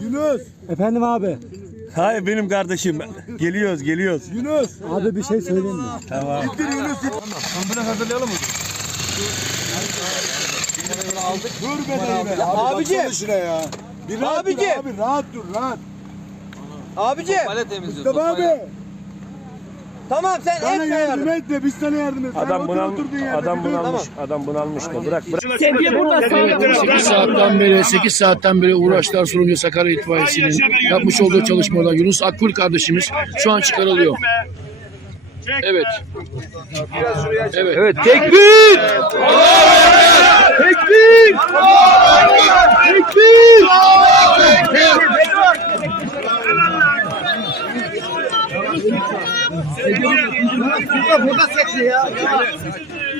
Yunus. Efendim, Efendim abi. Hayır benim kardeşim. Geliyoruz, geliyoruz. Yunus. Abi bir şey söyleyeyim mi? Tamam. Gittir Yunus. Kambine hazırlayalım mı? Dur, dur be dayı abi. Abici. Abi, bir abici. abi rahat dur rahat. Abici. Mustafa abi. Sofale. Tamam sen etme yardım yardım. et de biz yardım sana yardım et. Adam bunal adam, adam bunalmış. Tamam. Adam bunalmış mı? bırak e işte. evet, Buna sen bırak. Tepki burada sağda. 8 saatten beri 8 saatten beri uğraşlar sorunca Sakarya İtfaiyesi'nin yapmış olduğu mi? çalışmalar Yunus Akkul kardeşimiz şu an çıkarılıyor. Çek evet. Evet. Evet. Tekbir. Oh. Tekbir. Oh. Tekbir. Tekbir. Tekbir. La, Poulap ne va gut ma filti.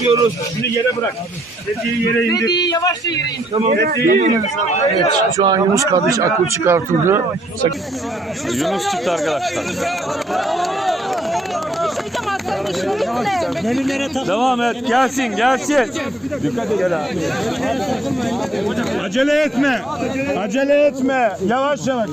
yapıyoruz. Şunu yere bırak. Tetiği yere Dediği, indir. Tetiği yavaşça yere indir. Tamam. Tetiği yere indir. Evet şu an Yunus kardeş akıl çıkartıldı. Sakın. Yunus çıktı arkadaşlar. Devam et gelsin gelsin. Dikkat et. Acele etme. Acele etme. Yavaş yavaş.